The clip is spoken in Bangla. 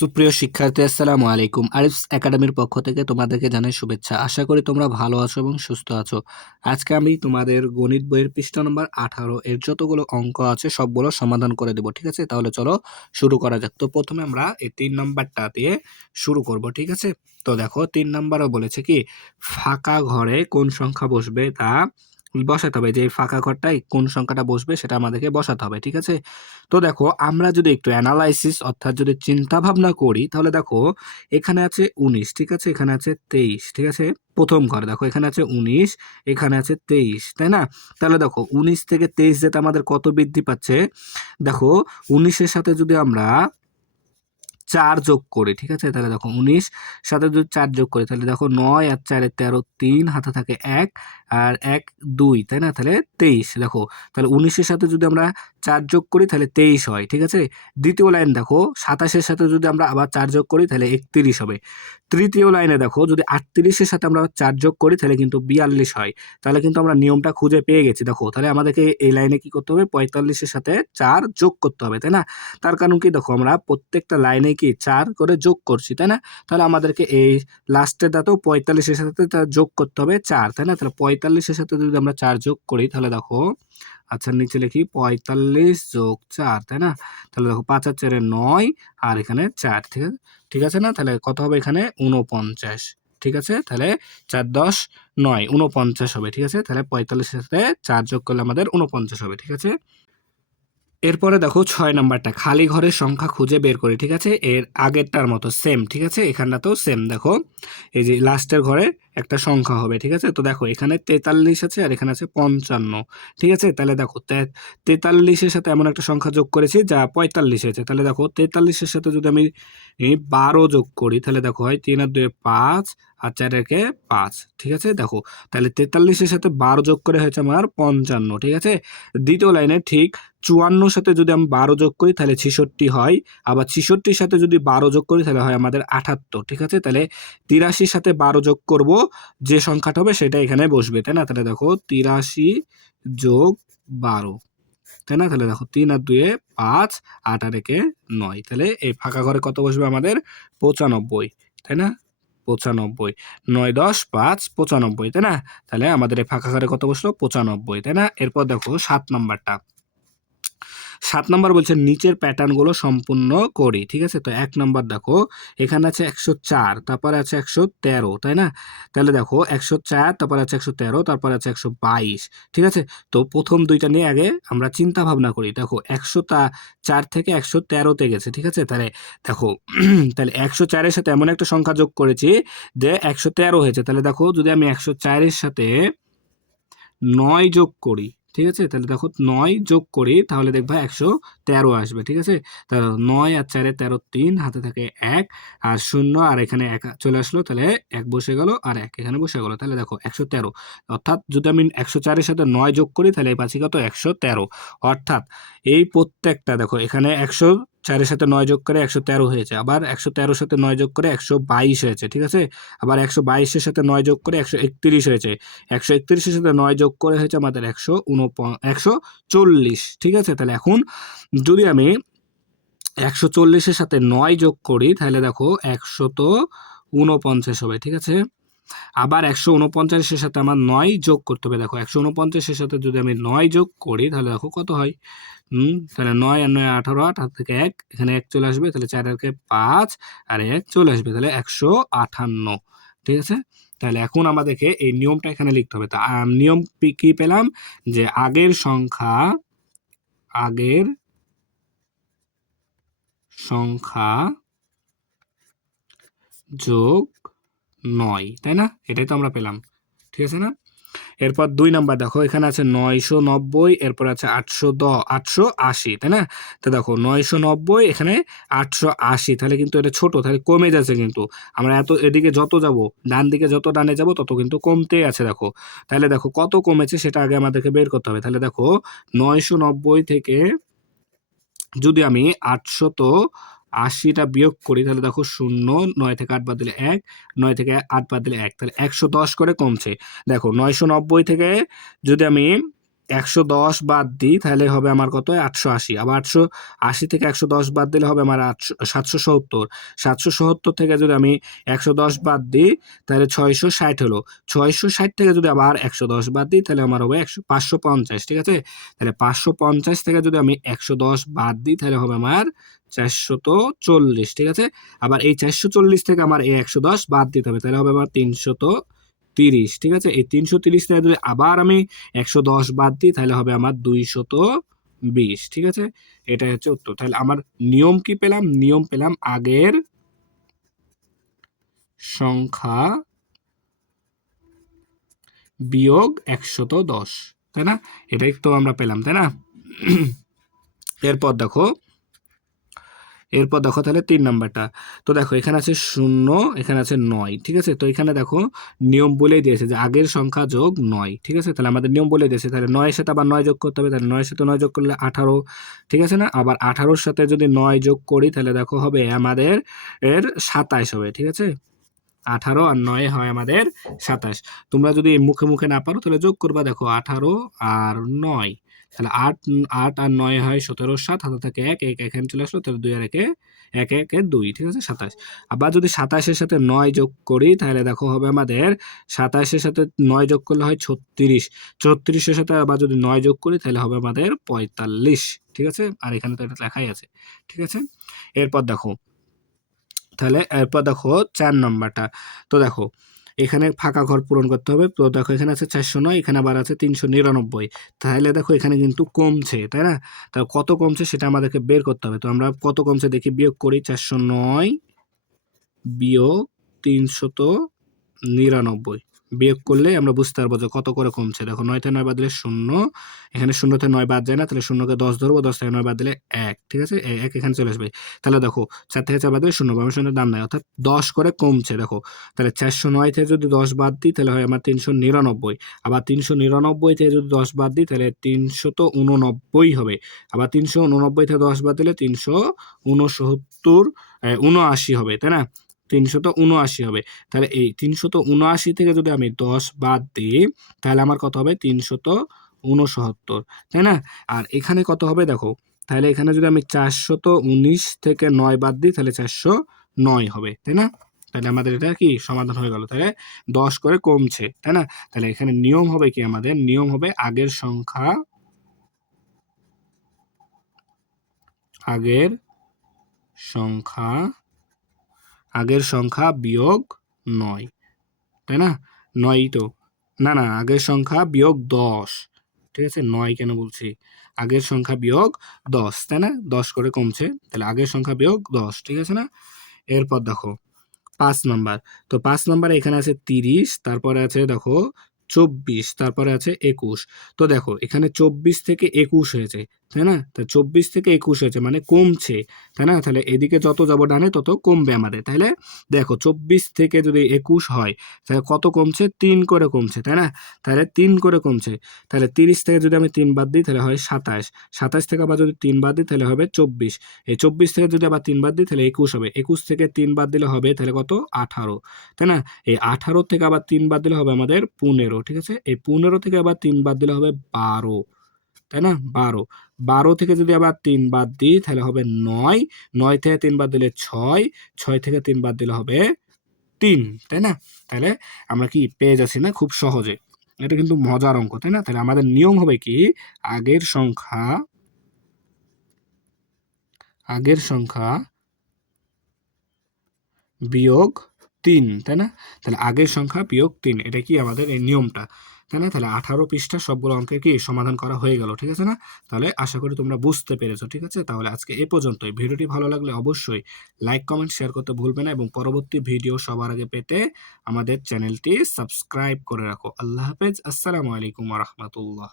সুপ্রিয় শিক্ষার্থী, আসসালামু আলাইকুম। আরিফস একাডেমির পক্ষ থেকে তোমাদেরকে জানাই শুভেচ্ছা। আশা করি তোমরা ভালো আছো এবং সুস্থ আছো। আজকে আমি তোমাদের গণিত বইয়ের পৃষ্ঠা নম্বর 18 এর যতগুলো অঙ্ক আছে সবগুলো সমাধান করে দেব। ঠিক আছে, তাহলে চলো শুরু করা যাক। তো প্রথমে আমরা এই 3 নাম্বারটা দিয়ে শুরু করব। ঠিক আছে, তো দেখো 3 নাম্বারও বলেছে কি ফাঁকা ঘরে কোন সংখ্যা বসবে তা বসাতে হবে। যে এই ফাঁকা ঘরটায় কোন সংখ্যাটা বসবে সেটা আমাদেরকে বসাতে হবে। ঠিক আছে, তো দেখো আমরা যদি একটু অ্যানালাইসিস অর্থাৎ যদি চিন্তা ভাবনা করি তাহলে দেখো এখানে আছে 19, ঠিক আছে, এখানে আছে 23, ঠিক আছে। প্রথম ঘর দেখো এখানে আছে 19, এখানে আছে 23, তাই না? তাহলে দেখো 19 থেকে 23 যেটা আমাদের কত বৃদ্ধি পাচ্ছে, দেখো 19-এর সাথে যদি আমরা 4 যোগ করি, ঠিক আছে, তাহলে দেখো 19 সাথে যদি 4 যোগ করি তাহলে দেখো 9 আর 4 13, 3 হাতে থাকে 1 আর 1 2, তাই না? তাহলে 23। দেখো তাহলে 19-এর সাথে যদি আমরা 4 যোগ করি তাহলে 23 হয়। ঠিক আছে, দ্বিতীয় লাইন দেখো 27-এর সাথে যদি আমরা আবার 4 যোগ করি তাহলে 31 হবে। তৃতীয় লাইনে দেখো যদি 38-এর সাথে আমরা 4 যোগ করি তাহলে কিন্তু 42 হয়। তাহলে কিন্তু আমরা নিয়মটা খুঁজে পেয়ে গেছি। দেখো তাহলে আমাদেরকে এই লাইনে কি করতে হবে, 45-এর সাথে 4 যোগ করতে হবে, তাই না? তার কারণ কি, দেখো আমরা প্রত্যেকটা লাইনে কি 4 করে যোগ করছি, তাই না? তাহলে আমাদেরকে এই লাস্টের দাঁতেও 45-এর সাথে তার যোগ করতে হবে 4, তাই না? তাহলে 45-এর সাথে যদি আমরা 4 যোগ করি তাহলে দেখো, আচ্ছা নিচে লিখি 45 যোগ 4, তাই না? তাহলে দেখো 5 আর 4 9 আর এখানে 4, ঠিক আছে, ঠিক আছে না? তাহলে কত হবে এখানে 49, ঠিক আছে। তাহলে 4 10 9 49 হবে। ঠিক আছে, তাহলে 45-এর সাথে 4 যোগ করলে আমাদের 49 হবে। ঠিক আছে, এরপরে দেখো 6 নাম্বারটা খালি ঘরের সংখ্যা খুঁজে বের করি। ঠিক আছে, এর আগেরটার মতো সেম, ঠিক আছে, এখানটাতেও সেম। দেখো এই যে লাস্টের ঘরে একটা সংখ্যা হবে। ঠিক আছে, তো দেখো এখানে 43 আছে আর এখানে আছে 55। ঠিক আছে, তাহলে দেখো 43-এর সাথে এমন একটা সংখ্যা যোগ করেছি যা 45 হয়েছে। তাহলে দেখো 43-এর সাথে যদি আমি 12 যোগ করি তাহলে দেখো হয় 3 আর 2 5 আর 4 একে 5। ঠিক আছে, দেখো তাহলে 43-এর সাথে 12 যোগ করে হয়েছে আমার 55। ঠিক আছে, দ্বিতীয় লাইনে ঠিক 54-র সাথে যদি আমি 12 যোগ করি তাহলে 66 হয়। আবার 66-র সাথে যদি 12 যোগ করি তাহলে হয় আমাদের 78। ঠিক আছে, তাহলে 83-র সাথে 12 যোগ করব, যে সংখ্যাটা হবে সেটা এখানে বসবে, তাই না? তাহলে দেখো 83 যোগ 12, তাই না? তাহলে দেখো 3 আর 2 5 8 আর 1 9, তাহলে এই ফাঁকা ঘরে কত বসবে আমাদের 95, তাই না? 95, 9 10 5 95, তাই না? তাহলে আমাদের এই ফাঁকা ঘরে কত বসলো 95, তাই না? এরপর দেখো 7 নাম্বারটা। 7 নাম্বার বলছে নিচের প্যাটার্নগুলো সম্পূর্ণ করি। ঠিক আছে, তো 1 নাম্বার দেখো এখানে আছে 104, তারপরে আছে 113, তাই না? তাহলে দেখো 104, তারপরে আছে 113, তারপরে আছে 122। ঠিক আছে, তো প্রথম দুইটা নিয়ে আগে আমরা চিন্তা ভাবনা করি। দেখো 104 থেকে 113-তে গেছে। ঠিক আছে, তাহলে দেখো তাহলে 104-এর সাথে এমন একটা সংখ্যা যোগ করেছি যে 113 হয়েছে। তাহলে দেখো যদি আমি 104-এর সাথে 9 যোগ করি, ঠিক আছে, তাহলে দেখো 9 যোগ করি তাহলে দেখবা 113 আসবে। ঠিক আছে, তাহলে 9 আর 4 13, 3 হাতে থাকে 1 আর 0 আর এখানে 1 চলে আসলো, তাহলে 1 বসে গেল আর 1 এখানে বসে গেল। তাহলে দেখো 113, অর্থাৎ যদি আমি 104-এর সাথে 9 যোগ করি তাহলে এই পাচ্ছি কত 113। অর্থাৎ এই প্রত্যেকটা দেখো এখানে 104-এর সাথে 9 যোগ করে 113 হয়েছে, আবার 113-এর সাথে 9 যোগ করে 122 হয়েছে। ঠিক আছে, আবার 122-এর সাথে 9 যোগ করে 131 হয়েছে, 131-এর সাথে 9 যোগ করে হয়েছে আমাদের 140। ঠিক আছে, তাহলে এখন যদি আমি 140-এর সাথে 9 যোগ করি তাহলে দেখো 149 হবে। ঠিক আছে, আবার 149-এর সাথে আমার 9 যোগ করতে হবে। দেখো 149-এর সাথে যদি আমি 9 যোগ করি তাহলে দেখো কত হয়, তাহলে 9 আর 9 18, 8 হাত থেকে 1 এখানে 1 চলে আসবে, তাহলে 4 আর 5 আর 1 চলে আসবে, তাহলে 158। ঠিক আছে, তাহলে এখন আমাদেরকে এই নিয়মটা এখানে লিখতে হবে। তা নিয়ম কি পেলাম, যে আগের সংখ্যা যোগ 9, তাই না? এটাই তো আমরা পেলাম। ঠিক আছে না? এরপর 2 নাম্বার দেখো এখানে আছে 990, এরপর আছে 880, তাই না? তো দেখো 990 এখানে 880, তাহলে কিন্তু এটা ছোট, তাহলে কমে যাচ্ছে কিন্তু। আমরা এত এদিকে যত যাব, ডান দিকে যত ডানে যাব তত কিন্তু কমতেই আছে। দেখো তাহলে দেখো কত কমেছে সেটা আগে আমাদেরকে বের করতে হবে। তাহলে দেখো 990 থেকে যদি আমি 880টা বিয়োগ করি তাহলে দেখো 0, 9 থেকে 8 বাদ দিলে 1, 9 থেকে 8 বাদ দিলে 1, তাহলে 110 করে কমছে। দেখো 990 থেকে যদি আমি 110 বাদ দিই তাহলে হবে আমার কত 880, আবার 880 থেকে 110 বাদ দিলে হবে আমার 770, 770 থেকে যদি আমি 110 বাদ দিই তাহলে 660 হলো, 660 থেকে যদি আবার 110 বাদ দিই তাহলে আমার হবে 550, ঠিক আছে। তাহলে 550 থেকে যদি আমি 110 বাদ দিই তাহলে হবে আমার 440, ঠিক আছে। আবার এই 440 থেকে আমার এই 110 বাদ দিতে হবে তাহলে হবে আমার 330, ঠিক আছে। এই 330 থেকে যদি আবার আমি 110 বাদ দিই তাহলে হবে আমার 220, ঠিক আছে। এটাই হচ্ছে উত্তর। তাহলে আমার নিয়ম কি পেলাম? নিয়ম পেলাম আগের সংখ্যা বিয়োগ 110, তাই না? এটাই তো আমরা পেলাম, তাই না? এরপর দেখো তাহলে 3 নাম্বারটা। তো দেখো এখানে আছে 0, এখানে আছে 9, ঠিক আছে। তো এখানে দেখো নিয়ম বলেই দিয়েছে যে আগের সংখ্যা যোগ 9, ঠিক আছে। তাহলে আমাদের নিয়ম বলে দিয়েছে, তাহলে 9 এর সাথে আবার 9 যোগ করতে হবে, তাহলে 9 এর সাথে 9 যোগ করলে 18, ঠিক আছে না। আবার 18-র সাথে যদি 9 যোগ করি তাহলে দেখো হবে আমাদের 27 হবে, ঠিক আছে। 18 আর 9 হয় আমাদের 27। তোমরা যদি মুখে মুখে না পারো তাহলে যোগ করবা, দেখো 18 আর 9, তাহলে 8 8 আর 9 হয় 17, 7 হাতে থাকে 1 1 এখানে চলে আসলো, তাহলে 2 আর 1 1 1 2, ঠিক আছে 27। আবার যদি 27-এর সাথে 9 যোগ করি তাহলে দেখো হবে আমাদের 27-এর সাথে 9 যোগ করলে হয় 36, 36-এর সাথে আবার যদি 9 যোগ করি তাহলে হবে আমাদের 45, ঠিক আছে। আর এখানে তো এটা লেখাই আছে, ঠিক আছে। এরপর দেখো 4 নাম্বারটা। তো দেখো এখানে ফাঁকা ঘর পূরণ করতে হবে। তো দেখো এখানে আছে 409, এখানে আবার আছে 399, তাহলে দেখো এখানে কিন্তু কমছে, তাই না? তাহলে কত কমছে সেটা আমাদেরকে বের করতে হবে। তো আমরা কত কমছে দেখি, বিয়োগ করি 409 বিয়োগ 399, বিয়োগ করলে আমরা বুঝতে পারবো যে কত করে কমছে। দেখো 9 থেকে 9 বাদ দিলে 0, এখানে 0 থেকে 9 বাদ যায় না, তাহলে 0-কে 10 ধরবো, 10 থেকে 9 বাদ দিলে 1, ঠিক আছে। 1 এখানে চলে আসবে। তাহলে দেখো 4 থেকে 4 বাদ দিলে 0, শূন্যের দাম নাই, অর্থাৎ 10 করে কমছে। দেখো তাহলে 409 থেকে যদি 10 বাদ দিই তাহলে হয় আমার 399, আবার 399 থেকে যদি 10 বাদ দিই তাহলে 389 হবে, আবার 389 থেকে 10 বাদ দিলে 369 হবে, তাই না? 379 হবে। তাহলে এই 379 থেকে যদি আমি 10 বাদ দিই তাহলে আমার কত হবে 369, তাই না? আর এখানে কত হবে দেখো, তাহলে এখানে যদি আমি 419 থেকে 9 বাদ দিই তাহলে 409 হবে, তাই না? তাহলে আমাদের এটা কি সমাধান হয়ে গেল। তাহলে 10 করে কমছে, তাই না? তাহলে এখানে নিয়ম হবে কি, আমাদের নিয়ম হবে আগের সংখ্যা বিয়োগ 9, তাই না? 9 তো না, না, আগের সংখ্যা বিয়োগ 10, ঠিক আছে। 9 কেন বলছি, আগের সংখ্যা বিয়োগ 10, তাই না? 10 করে কমছে, তাহলে আগের সংখ্যা বিয়োগ 10, ঠিক আছে না। এরপর দেখো 5 নাম্বার। তো 5 নাম্বারে এখানে আছে 30, তারপরে আছে দেখো 24, তারপরে আছে 21। তো দেখো এখানে 24 থেকে 21 হয়েছে, তাই না? তা 24 থেকে 21 হয়েছে মানে কমছে, তাই না? তাহলে এদিকে যত যাব ডানে তত কমবে আমাদের। তাহলে দেখো 24 থেকে যদি 21 হয় তাহলে কত কমছে, 3 করে কমছে, তাই না? তাহলে 3 করে কমছে। তাহলে 30 থেকে যদি আমি 3 বাদ দিই তাহলে হয় 27, 27 থেকে আবার যদি 3 বাদ দিই তাহলে হবে 24, এই 24 থেকে যদি আবার 3 বাদ দিই তাহলে 21 হবে, 21 থেকে 3 বাদ দিলে হবে তাহলে কত 18, তাই না? এই 18 থেকে আবার 3 বাদ দিলে হবে আমাদের 15, ঠিক আছে। এই 15 থেকে আবার 3 বাদ দিলে হবে 12, তাই না? 12, 12 থেকে যদি আবার 3 বাদ দিই তাহলে হবে 9, 9 থেকে 3 বাদ দিলে 6, 6 থেকে 3 বাদ দিলে হবে 3, তাই না? তাহলে আমরা কি পেয়ে যাচ্ছি না খুব সহজে। এটা কিন্তু মজার অঙ্ক, তাই না? তাহলে আমাদের নিয়ম হবে কি, আগের সংখ্যা বিয়োগ 3, তাই না? তাহলে আগের সংখ্যা বিয়োগ 3, এটা কি আমাদের এই নিয়মটা, তাই না? তাহলে 18 পৃষ্ঠা সবগুলো অঙ্কের কি সমাধান করা হয়ে গেল, ঠিক আছে না? তাহলে আশা করি তোমরা বুঝতে পেরেছো, ঠিক আছে। তাহলে আজকে এই পর্যন্তই। ভিডিওটি ভালো লাগলে অবশ্যই লাইক কমেন্ট শেয়ার করতে ভুলবে না এবং পরবর্তী ভিডিও সবার আগে পেতে আমাদের চ্যানেলটি সাবস্ক্রাইব করে রাখো। আল্লাহ হাফেজ, আসসালামু আলাইকুম ওয়া রাহমাতুল্লাহ।